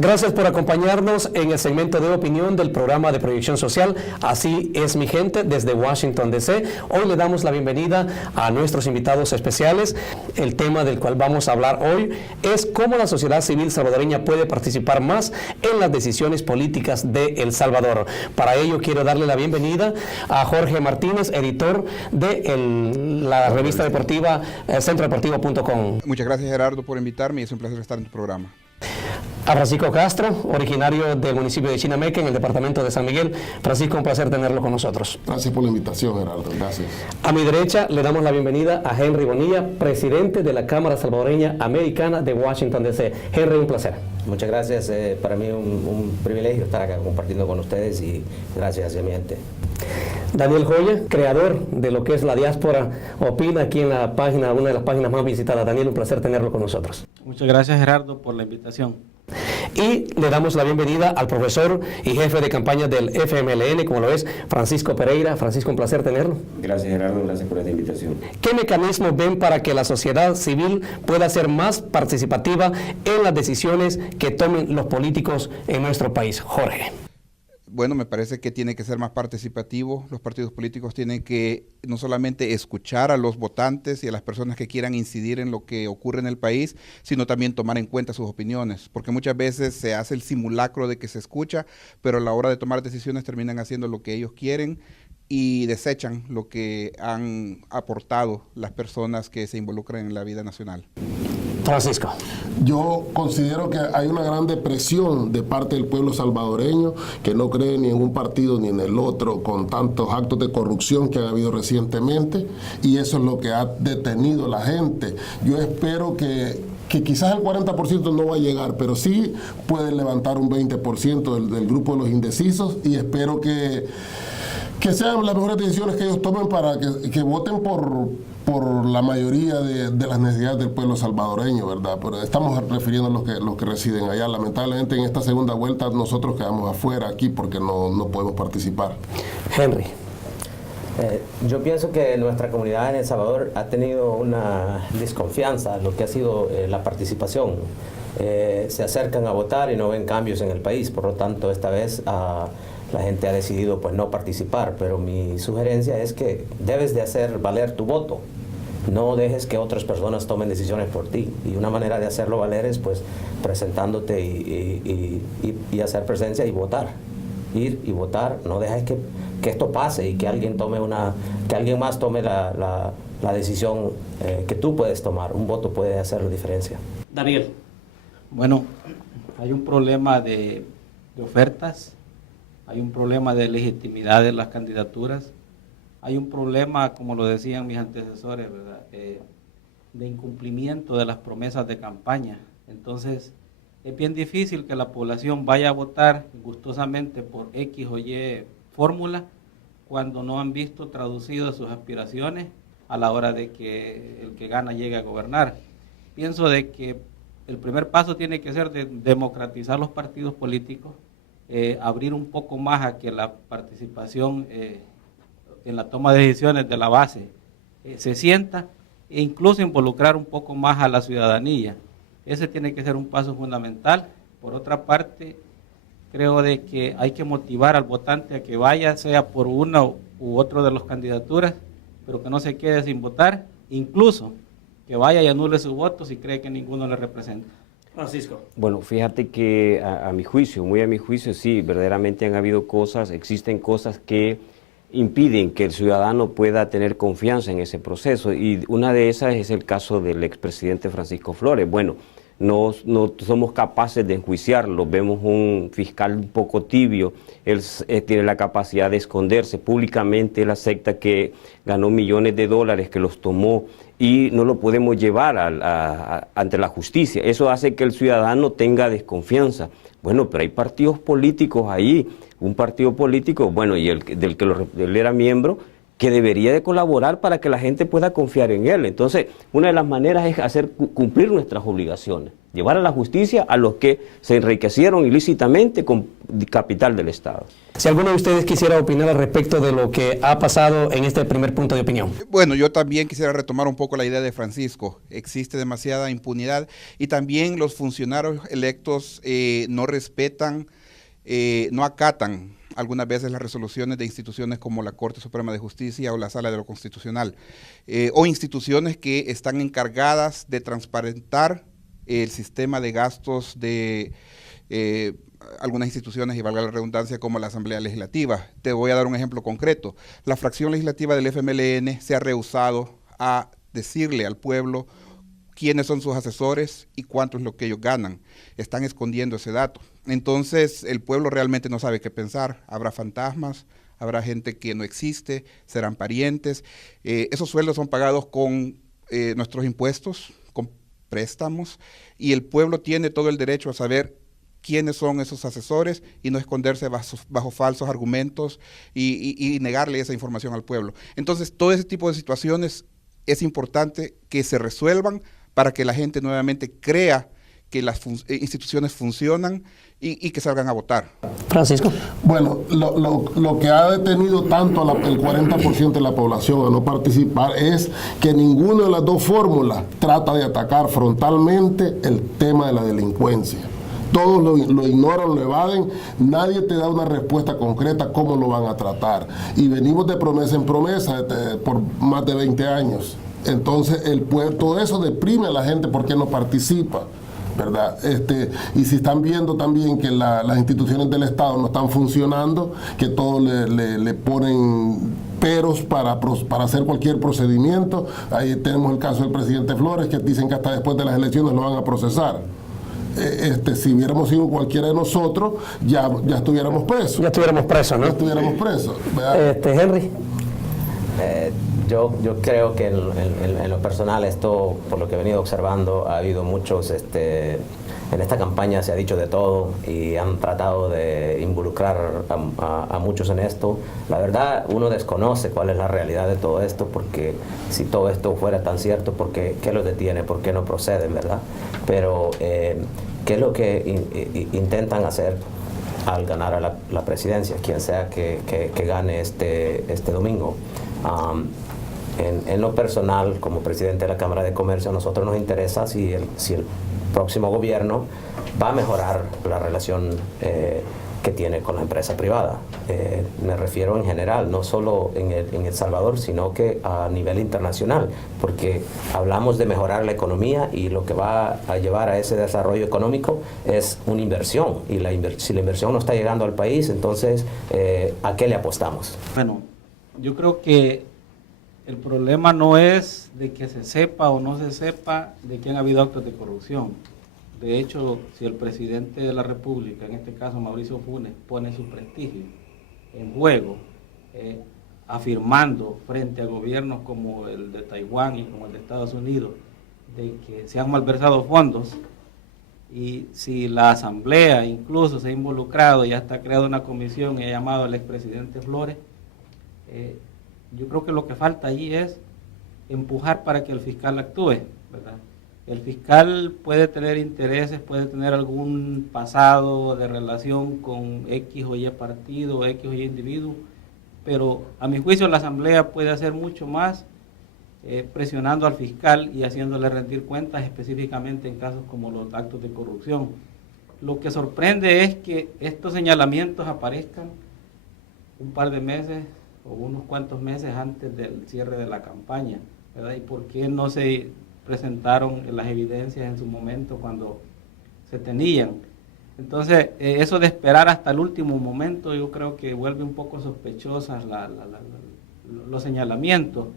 Gracias por acompañarnos en el segmento de opinión del programa de proyección social Así es mi gente desde Washington DC. Hoy le damos la bienvenida a nuestros invitados especiales. El tema del cual vamos a hablar hoy es cómo la sociedad civil salvadoreña puede participar más en las decisiones políticas de El Salvador. Para ello quiero darle la bienvenida a Jorge Martínez, editor de la revista deportiva centrodeportivo.com. Muchas gracias, Gerardo, por invitarme y es un placer estar en tu programa. A Francisco Castro, originario del municipio de Chinameque, en el departamento de San Miguel. Francisco, un placer tenerlo con nosotros. Gracias por la invitación, Gerardo. Gracias. A mi derecha le damos la bienvenida a Henry Bonilla, presidente de la Cámara Salvadoreña Americana de Washington DC. Henry, un placer. Muchas gracias. Para mí un privilegio estar acá compartiendo con ustedes y gracias a mi gente. Daniel Joya, creador de lo que es La Diáspora Opina, aquí en la página, una de las páginas más visitadas. Daniel, un placer tenerlo con nosotros. Muchas gracias, Gerardo, por la invitación. Y le damos la bienvenida al profesor y jefe de campaña del FMLN, como lo es Francisco Pereira. Francisco, un placer tenerlo. Gracias, Gerardo, gracias por esta invitación. ¿Qué mecanismos ven para que la sociedad civil pueda ser más participativa en las decisiones que tomen los políticos en nuestro país? Jorge. Bueno, me parece que tiene que ser más participativo. Los partidos políticos tienen que no solamente escuchar a los votantes y a las personas que quieran incidir en lo que ocurre en el país, sino también tomar en cuenta sus opiniones, porque muchas veces se hace el simulacro de que se escucha, pero a la hora de tomar decisiones terminan haciendo lo que ellos quieren y desechan lo que han aportado las personas que se involucran en la vida nacional. Francisco. Yo considero que hay una gran depresión de parte del pueblo salvadoreño que no cree ni en un partido ni en el otro, con tantos actos de corrupción que ha habido recientemente, y eso es lo que ha detenido a la gente. Yo espero que quizás el 40% no va a llegar, pero sí puede levantar un 20% del grupo de los indecisos, y espero que sean las mejores decisiones que ellos tomen para que voten por la mayoría de las necesidades del pueblo salvadoreño, ¿verdad? Pero estamos refiriendo a los que residen allá. Lamentablemente en esta segunda vuelta nosotros quedamos afuera aquí porque no podemos participar. Henry. Yo pienso que nuestra comunidad en El Salvador ha tenido una desconfianza en lo que ha sido la participación. Se acercan a votar y no ven cambios en el país, por lo tanto esta vez la gente ha decidido pues no participar, pero mi sugerencia es que debes de hacer valer tu voto. No dejes que otras personas tomen decisiones por ti, y una manera de hacerlo valer es pues presentándote y hacer presencia y votar. Ir y votar, no dejes que esto pase y que alguien más tome la decisión que tú puedes tomar. Un voto puede hacer la diferencia. Daniel. Bueno, hay un problema de ofertas, hay un problema de legitimidad de las candidaturas, hay un problema, como lo decían mis antecesores, ¿verdad?, de incumplimiento de las promesas de campaña. Entonces, es bien difícil que la población vaya a votar gustosamente por X o Y fórmula cuando no han visto traducidas sus aspiraciones a la hora de que el que gana llegue a gobernar. Pienso de que el primer paso tiene que ser de democratizar los partidos políticos, abrir un poco más a que la participación en la toma de decisiones de la base se sienta, e incluso involucrar un poco más a la ciudadanía. Ese tiene que ser un paso fundamental. Por otra parte, creo de que hay que motivar al votante a que vaya, sea por una u otra de las candidaturas, pero que no se quede sin votar, incluso que vaya y anule su voto si cree que ninguno le representa. Francisco. Bueno, fíjate que a mi juicio, muy a mi juicio, sí, verdaderamente han habido cosas, existen cosas que impiden que el ciudadano pueda tener confianza en ese proceso, y una de esas es el caso del expresidente Francisco Flores. Bueno, no somos capaces de enjuiciarlo, vemos un fiscal un poco tibio, él tiene la capacidad de esconderse públicamente, él acepta que ganó millones de dólares, que los tomó, y no lo podemos llevar ante la justicia. Eso hace que el ciudadano tenga desconfianza. Bueno, pero hay partidos políticos ahí, un partido político, bueno, y del que él era miembro, que debería de colaborar para que la gente pueda confiar en él. Entonces, una de las maneras es hacer cumplir nuestras obligaciones. llevar a la justicia a los que se enriquecieron ilícitamente con capital del Estado. Si alguno de ustedes quisiera opinar al respecto de lo que ha pasado en este primer punto de opinión. Bueno, yo también quisiera retomar un poco la idea de Francisco. Existe demasiada impunidad y también los funcionarios electos no respetan, no acatan algunas veces las resoluciones de instituciones como la Corte Suprema de Justicia o la Sala de lo Constitucional, o instituciones que están encargadas de transparentar el sistema de gastos de algunas instituciones, y valga la redundancia, como la Asamblea Legislativa. Te voy a dar un ejemplo concreto. La fracción legislativa del FMLN se ha rehusado a decirle al pueblo quiénes son sus asesores y cuánto es lo que ellos ganan. Están escondiendo ese dato. Entonces, el pueblo realmente no sabe qué pensar. Habrá fantasmas, habrá gente que no existe, serán parientes. Esos sueldos son pagados con nuestros impuestos, con préstamos, y el pueblo tiene todo el derecho a saber quiénes son esos asesores y no esconderse bajo falsos argumentos y negarle esa información al pueblo. Entonces, todo ese tipo de situaciones es importante que se resuelvan para que la gente nuevamente crea que las instituciones funcionan y que salgan a votar. Francisco. Bueno, lo que ha detenido tanto el 40% de la población a no participar es que ninguna de las dos fórmulas trata de atacar frontalmente el tema de la delincuencia. Todos lo ignoran, lo evaden, nadie te da una respuesta concreta cómo lo van a tratar. Y venimos de promesa en promesa por más de 20 años. Entonces, todo eso deprime a la gente porque no participa, ¿verdad? Y si están viendo también que las instituciones del Estado no están funcionando, que todo le ponen peros para hacer cualquier procedimiento. Ahí tenemos el caso del presidente Flores, que dicen que hasta después de las elecciones lo van a procesar. Si hubiéramos sido cualquiera de nosotros, ya estuviéramos presos. Ya estuviéramos presos, ¿no? Ya estuviéramos presos. Henry. Yo creo que en lo personal, esto, por lo que he venido observando, ha habido muchos, en esta campaña se ha dicho de todo y han tratado de involucrar a muchos en esto. La verdad, uno desconoce cuál es la realidad de todo esto, porque si todo esto fuera tan cierto, ¿qué los detiene? ¿Por qué no proceden, verdad? Pero, ¿qué es lo que intentan hacer al ganar a la presidencia, quien sea que gane este domingo? En lo personal, como presidente de la Cámara de Comercio, a nosotros nos interesa si el próximo gobierno va a mejorar la relación que tiene con la empresa privada. Me refiero en general, no solo en El Salvador, sino que a nivel internacional, porque hablamos de mejorar la economía y lo que va a llevar a ese desarrollo económico es una inversión. Y si la inversión no está llegando al país, entonces, ¿a qué le apostamos? Bueno, yo creo que el problema no es de que se sepa o no se sepa de que han habido actos de corrupción. De hecho, si el presidente de la República, en este caso Mauricio Funes, pone su prestigio en juego, afirmando frente a gobiernos como el de Taiwán y como el de Estados Unidos, de que se han malversado fondos, y si la Asamblea incluso se ha involucrado y hasta ha creado una comisión y ha llamado al expresidente Flores, yo creo que lo que falta allí es empujar para que el fiscal actúe, ¿verdad? El fiscal puede tener intereses, puede tener algún pasado de relación con X o Y partido, X o Y individuo, pero a mi juicio la Asamblea puede hacer mucho más presionando al fiscal y haciéndole rendir cuentas específicamente en casos como los actos de corrupción. Lo que sorprende es que estos señalamientos aparezcan un par de meses o unos cuantos meses antes del cierre de la campaña, ¿verdad? ¿Y por qué no se presentaron las evidencias en su momento cuando se tenían? Entonces, eso de esperar hasta el último momento, yo creo que vuelve un poco sospechosas los señalamientos.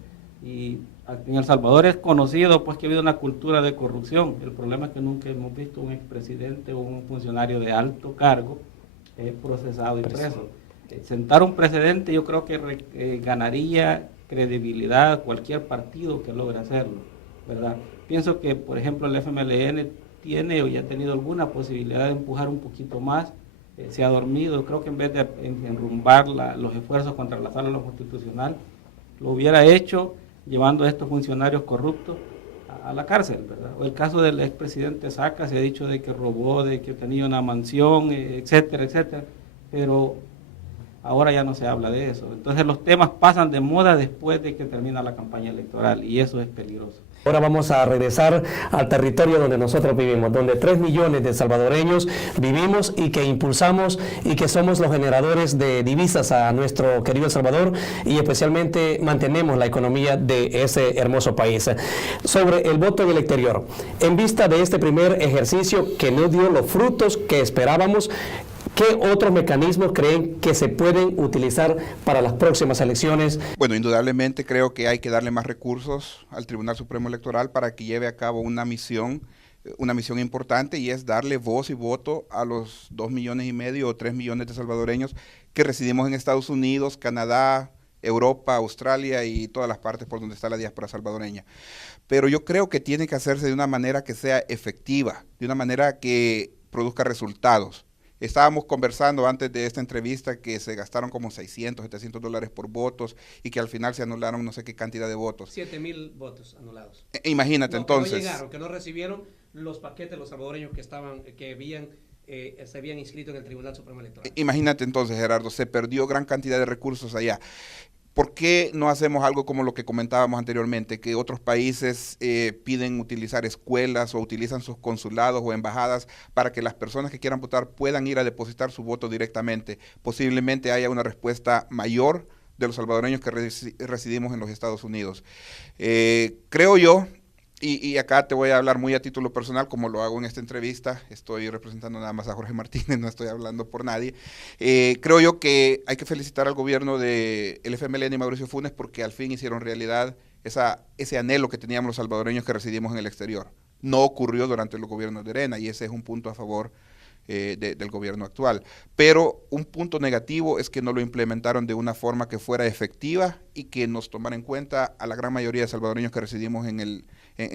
Y en El Salvador es conocido pues que ha habido una cultura de corrupción. El problema es que nunca hemos visto un expresidente o un funcionario de alto cargo procesado y preso. Sentar un precedente yo creo que ganaría credibilidad cualquier partido que logre hacerlo, ¿verdad? Pienso que, por ejemplo, el FMLN tiene o ya ha tenido alguna posibilidad de empujar un poquito más, se ha dormido. Creo que en vez de enrumbar los esfuerzos contra la Sala Constitucional, lo hubiera hecho llevando a estos funcionarios corruptos a la cárcel, ¿verdad? O el caso del expresidente Saca, se ha dicho de que robó, de que tenía una mansión, etcétera, etcétera, pero ahora ya no se habla de eso. Entonces los temas pasan de moda después de que termina la campaña electoral y eso es peligroso. Ahora vamos a regresar al territorio donde nosotros vivimos, donde 3 millones de salvadoreños vivimos y que impulsamos y que somos los generadores de divisas a nuestro querido El Salvador y especialmente mantenemos la economía de ese hermoso país. Sobre el voto en el exterior, en vista de este primer ejercicio que no dio los frutos que esperábamos, ¿qué otros mecanismos creen que se pueden utilizar para las próximas elecciones? Bueno, indudablemente creo que hay que darle más recursos al Tribunal Supremo Electoral para que lleve a cabo una misión importante, y es darle voz y voto a los 2,5 millones o 3 millones de salvadoreños que residimos en Estados Unidos, Canadá, Europa, Australia y todas las partes por donde está la diáspora salvadoreña. Pero yo creo que tiene que hacerse de una manera que sea efectiva, de una manera que produzca resultados. Estábamos conversando antes de esta entrevista que se gastaron como 600, 700 dólares por votos y que al final se anularon no sé qué cantidad de votos. 7,000 votos anulados. Imagínate, entonces. Que no llegaron, que no recibieron los paquetes los salvadoreños que se habían inscrito en el Tribunal Supremo Electoral. Imagínate entonces, Gerardo, se perdió gran cantidad de recursos allá. ¿Por qué no hacemos algo como lo que comentábamos anteriormente, que otros países piden utilizar escuelas o utilizan sus consulados o embajadas para que las personas que quieran votar puedan ir a depositar su voto directamente? Posiblemente haya una respuesta mayor de los salvadoreños que residimos en los Estados Unidos. Creo yo, y acá te voy a hablar muy a título personal, como lo hago en esta entrevista, estoy representando nada más a Jorge Martínez, no estoy hablando por nadie. Creo yo que hay que felicitar al gobierno del FMLN y Mauricio Funes porque al fin hicieron realidad ese anhelo que teníamos los salvadoreños que residimos en el exterior. No ocurrió durante los gobiernos de Arena y ese es un punto a favor del gobierno actual. Pero un punto negativo es que no lo implementaron de una forma que fuera efectiva y que nos tomara en cuenta a la gran mayoría de salvadoreños que residimos en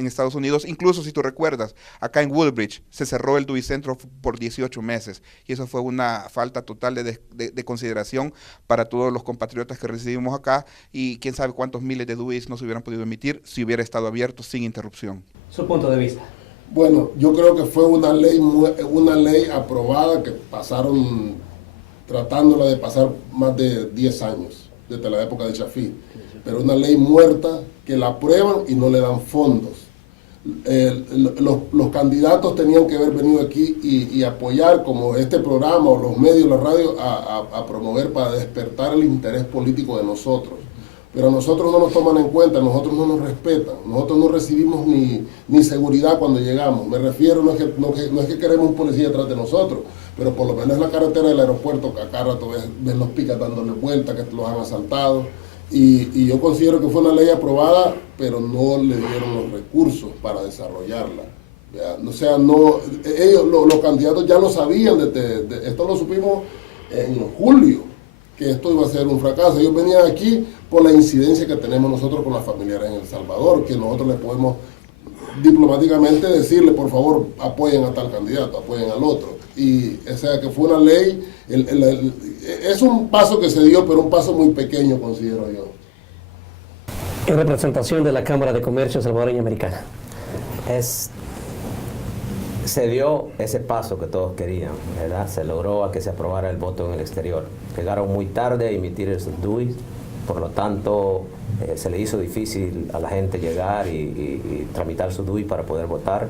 Estados Unidos. Incluso si tú recuerdas, acá en Woodbridge se cerró el DUI Centro por 18 meses y eso fue una falta total de consideración para todos los compatriotas que residimos acá, y quién sabe cuántos miles de DUIs no se hubieran podido emitir si hubiera estado abierto sin interrupción. Su punto de vista. Bueno, yo creo que fue una ley aprobada que pasaron, tratándola de pasar más de 10 años, desde la época de Chafí, pero una ley muerta que la aprueban y no le dan fondos. Los candidatos tenían que haber venido aquí y apoyar, como este programa o los medios, la radio, a promover para despertar el interés político de nosotros. Pero a nosotros no nos toman en cuenta, nosotros no nos respetan, nosotros no recibimos ni seguridad cuando llegamos. Me refiero, no es que queremos un policía detrás de nosotros, pero por lo menos en la carretera del aeropuerto, que acá rato ves los picas dándole vuelta, que los han asaltado. Y yo considero que fue una ley aprobada, pero no le dieron los recursos para desarrollarla. O sea, los candidatos ya lo sabían, esto lo supimos en julio, que esto iba a ser un fracaso. Ellos venían aquí por la incidencia que tenemos nosotros con las familiares en El Salvador, que nosotros les podemos diplomáticamente decirle, por favor, apoyen a tal candidato, apoyen al otro. Y o sea, que fue una ley, es un paso que se dio, pero un paso muy pequeño, considero yo. En representación de la Cámara de Comercio Salvadoreña Americana. Se dio ese paso que todos querían, ¿verdad? Se logró a que se aprobara el voto en el exterior. Llegaron muy tarde a emitir esos DUIs, por lo tanto se le hizo difícil a la gente llegar y tramitar su DUI para poder votar.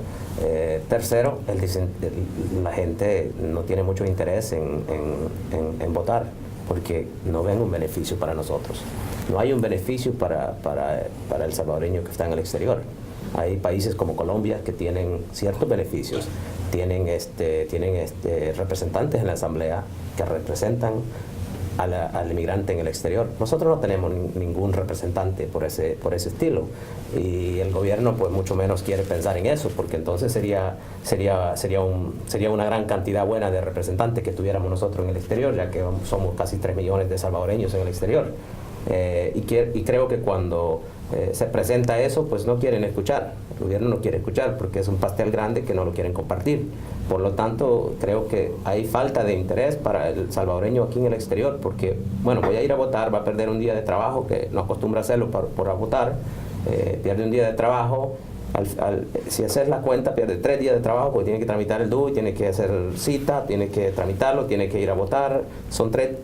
Tercero, la gente no tiene mucho interés en votar porque no ven un beneficio para nosotros. No hay un beneficio para el salvadoreño que está en el exterior. Hay países como Colombia que tienen ciertos beneficios, tienen representantes en la asamblea que representan al inmigrante en el exterior. Nosotros no tenemos ningún representante por ese estilo, y el gobierno pues mucho menos quiere pensar en eso, porque entonces sería una gran cantidad buena de representantes que tuviéramos nosotros en el exterior, ya que somos casi 3 millones de salvadoreños en el exterior. Y creo que cuando se presenta eso, pues no quieren escuchar. El gobierno no quiere escuchar porque es un pastel grande que no lo quieren compartir. Por lo tanto, creo que hay falta de interés para el salvadoreño aquí en el exterior, porque, bueno, voy a ir a votar, va a perder un día de trabajo, que no acostumbra hacerlo por votar, pierde un día de trabajo, Si haces la cuenta, pierde 3 días de trabajo porque tiene que tramitar el DUI, tiene que hacer cita, tiene que tramitarlo, tiene que ir a votar. Son 3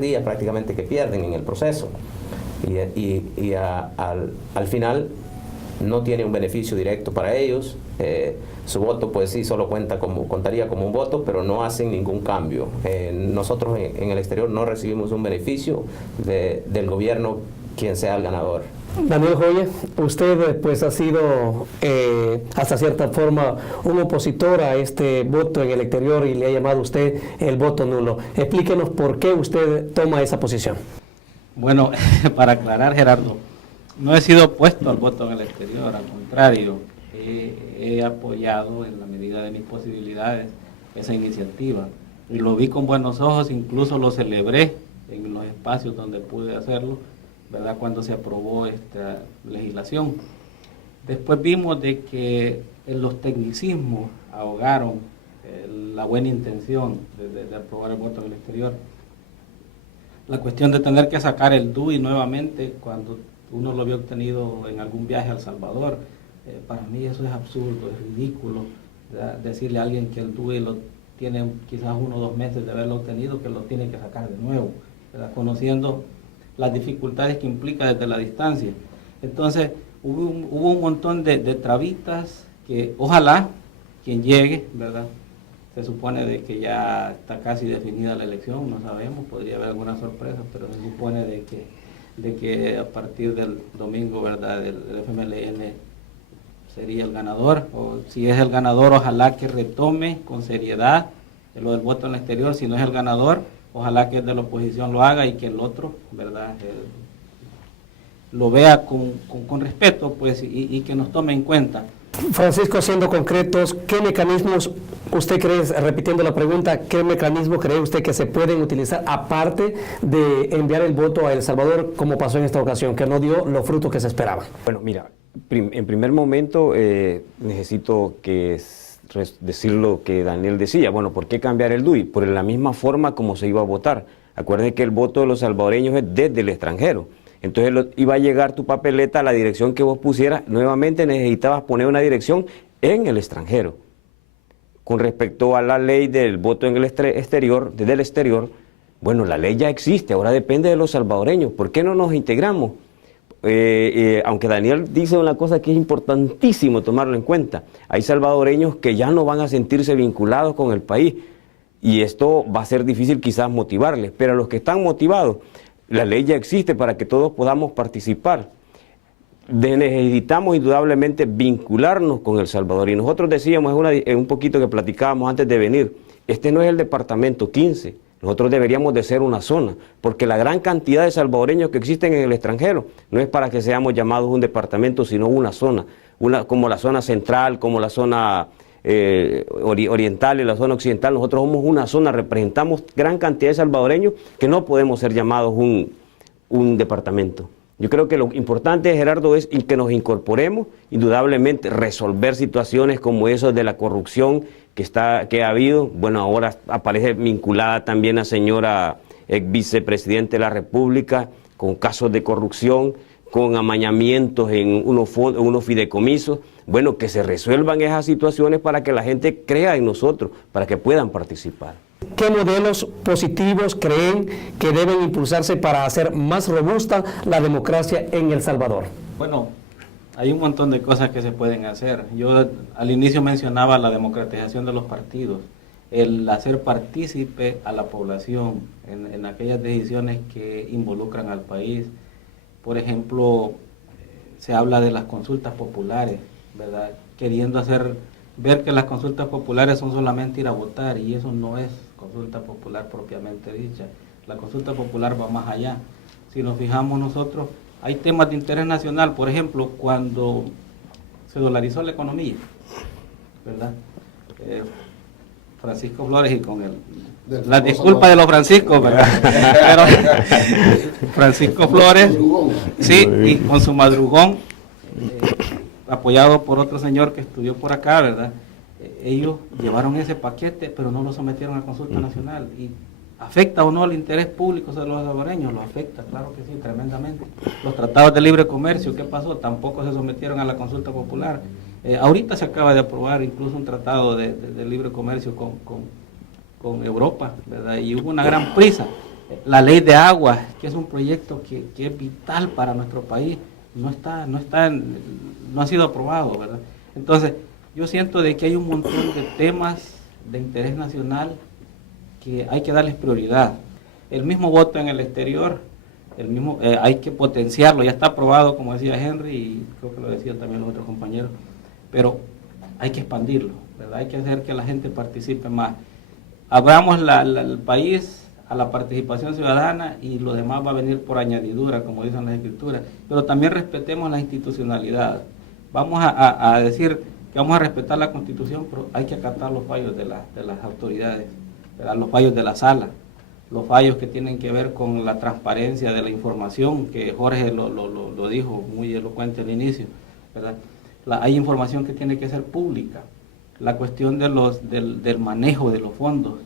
días prácticamente que pierden en el proceso. Al final no tiene un beneficio directo para ellos. Su voto, pues sí, solo contaría como un voto, pero no hacen ningún cambio. Nosotros en el exterior no recibimos un beneficio del gobierno, quien sea el ganador. Daniel Joya, usted pues ha sido hasta cierta forma un opositor a este voto en el exterior y le ha llamado a usted el voto nulo. Explíquenos por qué usted toma esa posición. Bueno, para aclarar, Gerardo, no he sido opuesto al voto en el exterior, al contrario, he apoyado en la medida de mis posibilidades esa iniciativa y lo vi con buenos ojos, incluso lo celebré en los espacios donde pude hacerlo, ¿verdad?, cuando se aprobó esta legislación. Después vimos de que los tecnicismos ahogaron la buena intención de aprobar el voto en el exterior. La cuestión de tener que sacar el DUI nuevamente cuando uno lo había obtenido en algún viaje a El Salvador, para mí eso es absurdo, es ridículo, ¿verdad?, decirle a alguien que el DUI lo tiene quizás 1 o 2 meses de haberlo obtenido, que lo tiene que sacar de nuevo, ¿verdad?, conociendo las dificultades que implica desde la distancia. Entonces hubo un montón de trabitas que ojalá quien llegue, ¿verdad?, se supone de que ya está casi definida la elección, no sabemos, podría haber alguna sorpresa, pero se supone de que a partir del domingo, ¿verdad?, el FMLN sería el ganador, o si es el ganador, ojalá que retome con seriedad lo del voto en el exterior. Si no es el ganador, ojalá que el de la oposición lo haga y que el otro, ¿verdad?, lo vea con respeto, pues, y que nos tome en cuenta. Francisco, siendo concretos, ¿qué mecanismos usted cree, repitiendo la pregunta, qué mecanismos cree usted que se pueden utilizar aparte de enviar el voto a El Salvador, como pasó en esta ocasión, que no dio los frutos que se esperaban? Bueno, mira, en primer momento necesito decir lo que Daniel decía. Bueno, ¿por qué cambiar el DUI? Por la misma forma como se iba a votar. Acuérdense que el voto de los salvadoreños es desde el extranjero. Entonces iba a llegar tu papeleta a la dirección que vos pusieras. Nuevamente necesitabas poner una dirección en el extranjero. Con respecto a la ley del voto en el exterior, desde el exterior, bueno, la ley ya existe, ahora depende de los salvadoreños. ¿Por qué no nos integramos? Aunque Daniel dice una cosa que es importantísimo tomarlo en cuenta, hay salvadoreños que ya no van a sentirse vinculados con el país y esto va a ser difícil quizás motivarles, pero a los que están motivados, la ley ya existe para que todos podamos participar. Necesitamos indudablemente vincularnos con El Salvador y nosotros decíamos un poquito que platicábamos antes de venir, este no es el departamento 15, nosotros deberíamos de ser una zona, porque la gran cantidad de salvadoreños que existen en el extranjero no es para que seamos llamados un departamento, sino una zona, como la zona central, como la zona oriental y la zona occidental. Nosotros somos una zona, representamos gran cantidad de salvadoreños que no podemos ser llamados un departamento. Yo creo que lo importante, Gerardo, es que nos incorporemos, indudablemente resolver situaciones como eso de la corrupción que ha habido. Bueno, ahora aparece vinculada también la señora ex vicepresidente de la República con casos de corrupción, con amañamientos en unos fideicomisos. Bueno, que se resuelvan esas situaciones para que la gente crea en nosotros, para que puedan participar. ¿Qué modelos positivos creen que deben impulsarse para hacer más robusta la democracia en El Salvador? Bueno, hay un montón de cosas que se pueden hacer. Yo al inicio mencionaba la democratización de los partidos, el hacer partícipe a la población en aquellas decisiones que involucran al país. Por ejemplo, se habla de las consultas populares, ¿verdad?, queriendo ver que las consultas populares son solamente ir a votar, y eso no es consulta popular propiamente dicha. La consulta popular va más allá. Si nos fijamos nosotros, hay temas de interés nacional, por ejemplo, cuando se dolarizó la economía, ¿verdad? Francisco Flores, y con la disculpa de los Franciscos, ¿verdad? Pero Francisco Flores, sí, y con su madrugón, apoyado por otro señor que estudió por acá, ¿verdad? Ellos llevaron ese paquete, pero no lo sometieron a consulta nacional, y ¿Afecta o no al interés público de los salvadoreños? Lo afecta, claro que sí, tremendamente. Los tratados de libre comercio, ¿qué pasó? Tampoco se sometieron a la consulta popular. Ahorita se acaba de aprobar incluso un tratado de libre comercio con Europa, ¿verdad? Y hubo una gran prisa. La ley de agua, que es un proyecto que es vital para nuestro país, no ha sido aprobado, ¿verdad? Entonces, yo siento de que hay un montón de temas de interés nacional que hay que darles prioridad. El mismo voto en el exterior, hay que potenciarlo, ya está aprobado, como decía Henry, y creo que lo decían también los otros compañeros, pero hay que expandirlo, ¿verdad? Hay que hacer que la gente participe más. Abramos el país a la participación ciudadana y lo demás va a venir por añadidura, como dicen las escrituras, pero también respetemos la institucionalidad. Vamos a decir que vamos a respetar la Constitución, pero hay que acatar los fallos de las autoridades, ¿verdad? Los fallos de la sala, los fallos que tienen que ver con la transparencia de la información, que Jorge lo dijo muy elocuente al inicio, ¿verdad? Hay información que tiene que ser pública. La cuestión del manejo de los fondos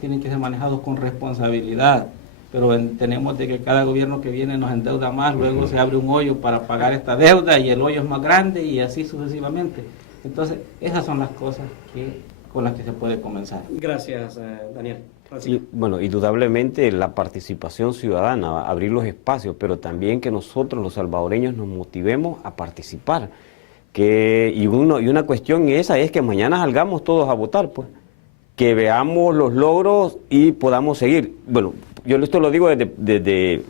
tienen que ser manejados con responsabilidad, pero tenemos de que cada gobierno que viene nos endeuda más, luego se abre un hoyo para pagar esta deuda y el hoyo es más grande y así sucesivamente. Entonces, esas son las cosas con las que se puede comenzar. Gracias, Daniel. Y, bueno, indudablemente la participación ciudadana, abrir los espacios, pero también que nosotros los salvadoreños nos motivemos a participar. Y una cuestión esa es que mañana salgamos todos a votar, pues, que veamos los logros y podamos seguir. Bueno, yo esto lo digo desde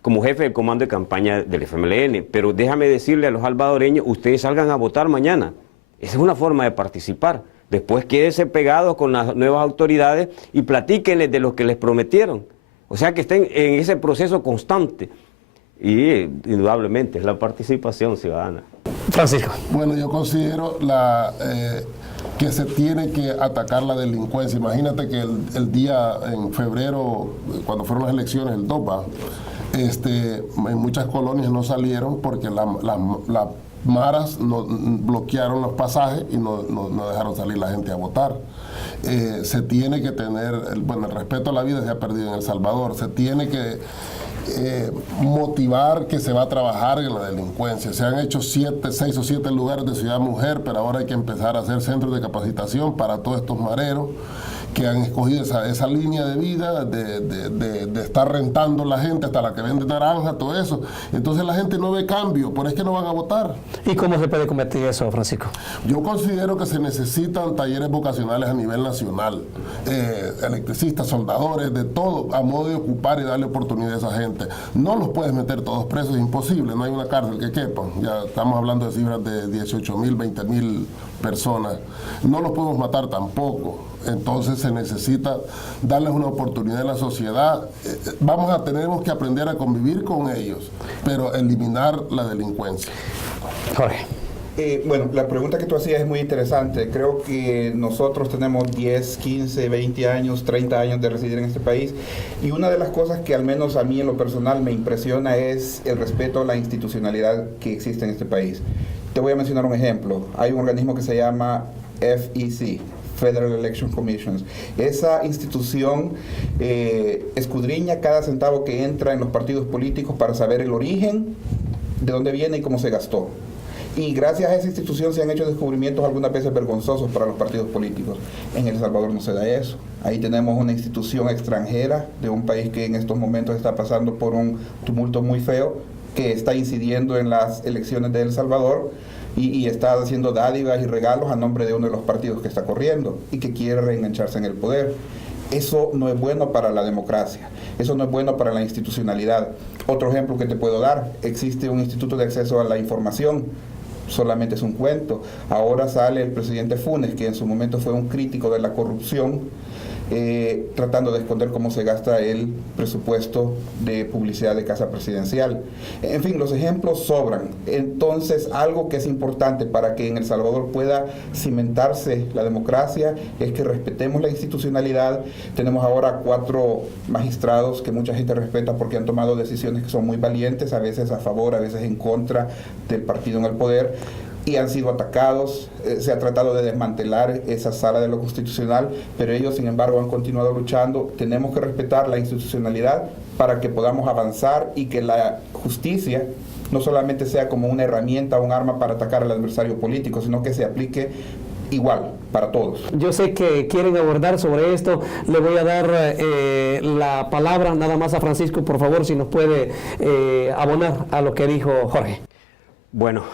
como jefe del comando de campaña del FMLN, pero déjame decirle a los salvadoreños, ustedes salgan a votar mañana. Esa es una forma de participar. Después quédense pegados con las nuevas autoridades y platíquenles de lo que les prometieron. O sea, que estén en ese proceso constante. Y indudablemente es la participación ciudadana. Francisco. Bueno, yo considero que se tiene que atacar la delincuencia. Imagínate que el día en febrero, cuando fueron las elecciones, el DOPA, en muchas colonias no salieron porque las maras bloquearon los pasajes y no dejaron salir la gente a votar. Se tiene que tener, el respeto a la vida se ha perdido en El Salvador. Se tiene que motivar que se va a trabajar en la delincuencia. Se han hecho 6 o 7 lugares de Ciudad Mujer, pero ahora hay que empezar a hacer centros de capacitación para todos estos mareros que han escogido esa línea de vida de estar rentando la gente hasta la que vende naranja, todo eso. Entonces la gente no ve cambio, por eso es que no van a votar. ¿Y cómo se puede combatir eso, Francisco? Yo considero que se necesitan talleres vocacionales a nivel nacional, electricistas, soldadores, de todo, a modo de ocupar y darle oportunidad a esa gente. No los puedes meter todos presos, es imposible, no hay una cárcel que quepa. Ya estamos hablando de cifras de 18,000, 20,000 personas. No los podemos matar tampoco. Entonces se necesita darles una oportunidad en la sociedad. Tenemos que aprender a convivir con ellos, pero eliminar la delincuencia. Jorge. Bueno, la pregunta que tú hacías es muy interesante. Creo que nosotros tenemos 10, 15, 20 años, 30 años de residir en este país y una de las cosas que al menos a mí en lo personal me impresiona es el respeto a la institucionalidad que existe en este país. Te voy a mencionar un ejemplo. Hay un organismo que se llama FEC, Federal Election Commissions. Esa institución escudriña cada centavo que entra en los partidos políticos para saber el origen, de dónde viene y cómo se gastó. Y gracias a esa institución se han hecho descubrimientos algunas veces vergonzosos para los partidos políticos. En El Salvador no se da eso. Ahí tenemos una institución extranjera de un país que en estos momentos está pasando por un tumulto muy feo, que está incidiendo en las elecciones de El Salvador y está haciendo dádivas y regalos a nombre de uno de los partidos que está corriendo y que quiere reengancharse en el poder. Eso no es bueno para la democracia, eso no es bueno para la institucionalidad. Otro ejemplo que te puedo dar, existe un Instituto de Acceso a la Información, solamente es un cuento. Ahora sale el presidente Funes, que en su momento fue un crítico de la corrupción, tratando de esconder cómo se gasta el presupuesto de publicidad de Casa Presidencial. En fin, los ejemplos sobran. Entonces, algo que es importante para que en El Salvador pueda cimentarse la democracia es que respetemos la institucionalidad. Tenemos ahora 4 magistrados que mucha gente respeta porque han tomado decisiones que son muy valientes, a veces a favor, a veces en contra del partido en el poder. y han sido atacados. Se ha tratado de desmantelar esa sala de lo constitucional, pero ellos, sin embargo, han continuado luchando. Tenemos que respetar la institucionalidad para que podamos avanzar y que la justicia no solamente sea como una herramienta o un arma para atacar al adversario político, sino que se aplique igual para todos. Yo sé que quieren abordar sobre esto. Le voy a dar la palabra nada más a Francisco, por favor, si nos puede abonar a lo que dijo Jorge. Bueno,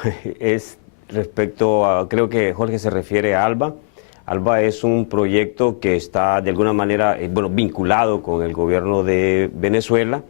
es respecto a, creo que Jorge se refiere a ALBA. ALBA es un proyecto que está de alguna manera vinculado con el gobierno de Venezuela,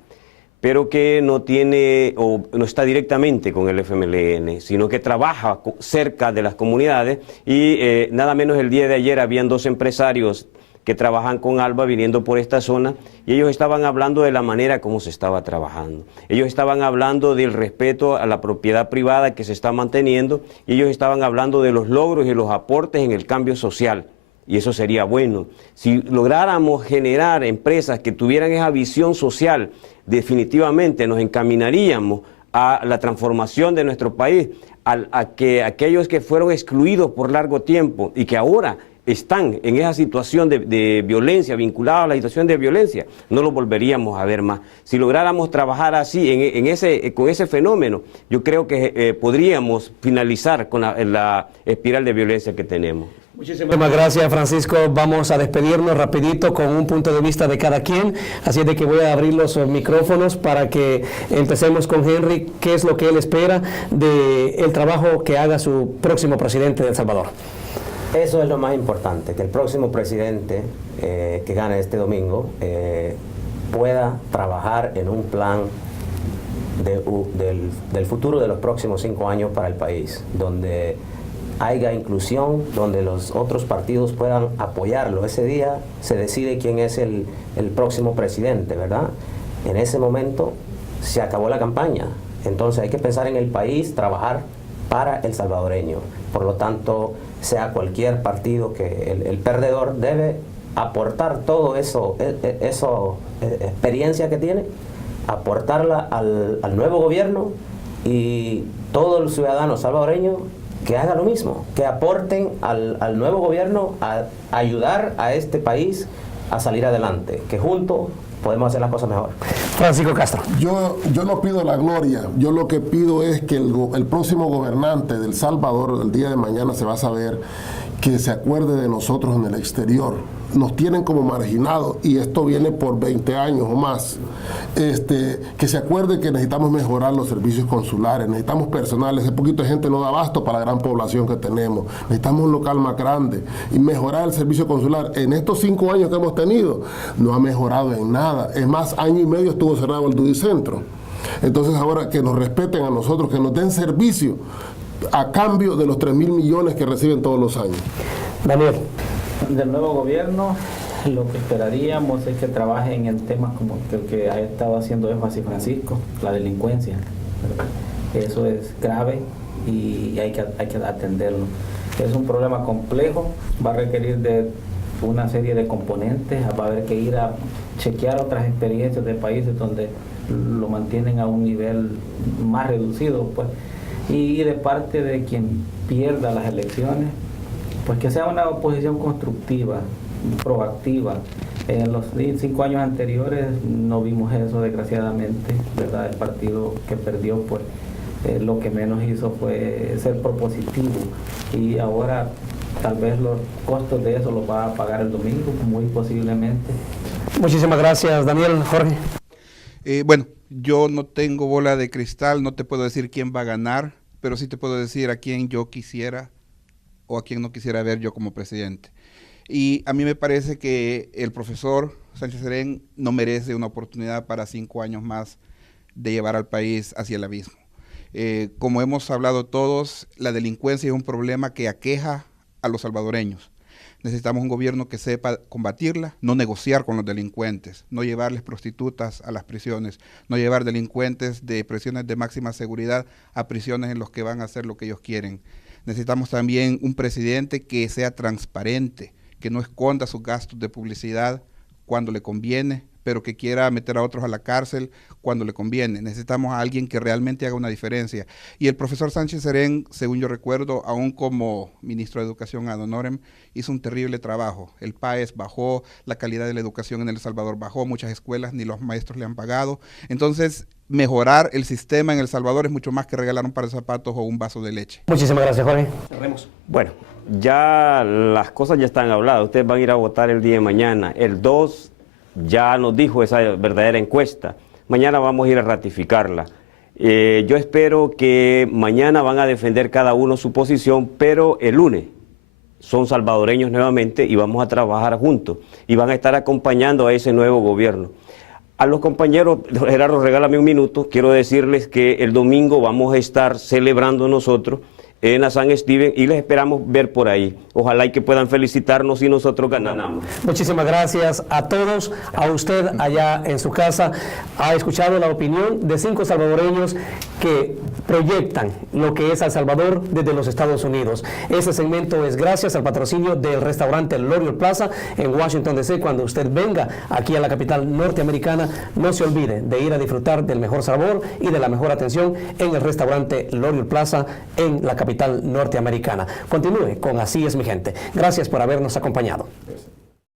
pero que no tiene o no está directamente con el FMLN, sino que trabaja cerca de las comunidades y nada menos el día de ayer habían 2 empresarios que trabajan con ALBA viniendo por esta zona y ellos estaban hablando de la manera como se estaba trabajando. Ellos estaban hablando del respeto a la propiedad privada que se está manteniendo y ellos estaban hablando de los logros y los aportes en el cambio social. Y eso sería bueno. Si lográramos generar empresas que tuvieran esa visión social, definitivamente nos encaminaríamos a la transformación de nuestro país, a que aquellos que fueron excluidos por largo tiempo y que ahora están en esa situación de violencia, vinculados a la situación de violencia, no los volveríamos a ver más. Si lográramos trabajar así, con ese fenómeno, yo creo que podríamos finalizar con la espiral de violencia que tenemos. Muchísimas gracias, Francisco. Vamos a despedirnos rapidito con un punto de vista de cada quien, así es de que voy a abrir los micrófonos para que empecemos con Henry. ¿Qué es lo que él espera del trabajo que haga su próximo presidente de El Salvador? Eso es lo más importante, que el próximo presidente que gane este domingo pueda trabajar en un plan del futuro de los próximos 5 años para el país, donde haya inclusión, donde los otros partidos puedan apoyarlo. Ese día se decide quién es el próximo presidente, ¿verdad? En ese momento se acabó la campaña, entonces hay que pensar en el país, trabajar para el salvadoreño. Por lo tanto, sea cualquier partido que el perdedor debe aportar todo eso, experiencia que tiene, aportarla al nuevo gobierno y todo el ciudadano salvadoreño que haga lo mismo, que aporten al nuevo gobierno a ayudar a este país a salir adelante, que juntos podemos hacer las cosas mejor. Francisco Castro. Yo no pido la gloria, yo lo que pido es que el próximo gobernante del Salvador, el día de mañana se va a saber, que se acuerde de nosotros en el exterior. Nos tienen como marginados y esto viene por 20 años o más. Que se acuerde que necesitamos mejorar los servicios consulares, necesitamos personal, ese poquito de gente no da abasto para la gran población que tenemos, necesitamos un local más grande y mejorar el servicio consular. En estos 5 años que hemos tenido no ha mejorado en nada, es más, 1 año y medio estuvo cerrado el Dudicentro. Entonces ahora que nos respeten a nosotros, que nos den servicio a cambio de los 3.000 millones que reciben todos los años. Daniel. Del nuevo gobierno, lo que esperaríamos es que trabajen en temas como el que ha estado haciendo énfasis Francisco, la delincuencia. Eso es grave y hay que atenderlo. Es un problema complejo, va a requerir de una serie de componentes, va a haber que ir a chequear otras experiencias de países donde lo mantienen a un nivel más reducido, pues. Y de parte de quien pierda las elecciones, pues que sea una oposición constructiva, proactiva. En los 5 años anteriores no vimos eso, desgraciadamente, ¿verdad? El partido que perdió, pues lo que menos hizo fue ser propositivo y ahora tal vez los costos de eso los va a pagar el domingo, muy posiblemente. Muchísimas gracias, Daniel. Jorge. Bueno, yo no tengo bola de cristal, no te puedo decir quién va a ganar, pero sí te puedo decir a quién yo quisiera o a quién no quisiera ver yo como presidente. Y a mí me parece que el profesor Sánchez Serén no merece una oportunidad para 5 años más de llevar al país hacia el abismo. Como hemos hablado todos, la delincuencia es un problema que aqueja a los salvadoreños. Necesitamos un gobierno que sepa combatirla, no negociar con los delincuentes, no llevarles prostitutas a las prisiones, no llevar delincuentes de prisiones de máxima seguridad a prisiones en las que van a hacer lo que ellos quieren. Necesitamos también un presidente que sea transparente, que no esconda sus gastos de publicidad cuando le conviene, pero que quiera meter a otros a la cárcel cuando le conviene. Necesitamos a alguien que realmente haga una diferencia. Y el profesor Sánchez Serén, según yo recuerdo, aún como ministro de Educación ad honorem, hizo un terrible trabajo. El PAES bajó, la calidad de la educación en El Salvador bajó, muchas escuelas ni los maestros le han pagado. Entonces, mejorar el sistema en El Salvador es mucho más que regalar un par de zapatos o un vaso de leche. Muchísimas gracias, Jorge. Cerremos. Bueno, ya las cosas ya están habladas. Ustedes van a ir a votar el día de mañana. El 2 ya nos dijo esa verdadera encuesta. Mañana vamos a ir a ratificarla. Yo espero que mañana van a defender cada uno su posición, pero el lunes son salvadoreños nuevamente y vamos a trabajar juntos y van a estar acompañando a ese nuevo gobierno. A los compañeros, Gerardo, regálame un minuto, quiero decirles que el domingo vamos a estar celebrando nosotros en la San Steven y les esperamos ver por ahí. Ojalá y que puedan felicitarnos y nosotros ganamos. Muchísimas gracias a todos, a usted allá en su casa. Ha escuchado la opinión de 5 salvadoreños que proyectan lo que es El Salvador desde los Estados Unidos. Ese segmento es gracias al patrocinio del restaurante L'Oriole Plaza en Washington, D.C. Cuando usted venga aquí a la capital norteamericana, no se olvide de ir a disfrutar del mejor sabor y de la mejor atención en el restaurante L'Oriole Plaza en la capital norteamericana. Continúe con Así es mi gente. Gracias por habernos acompañado.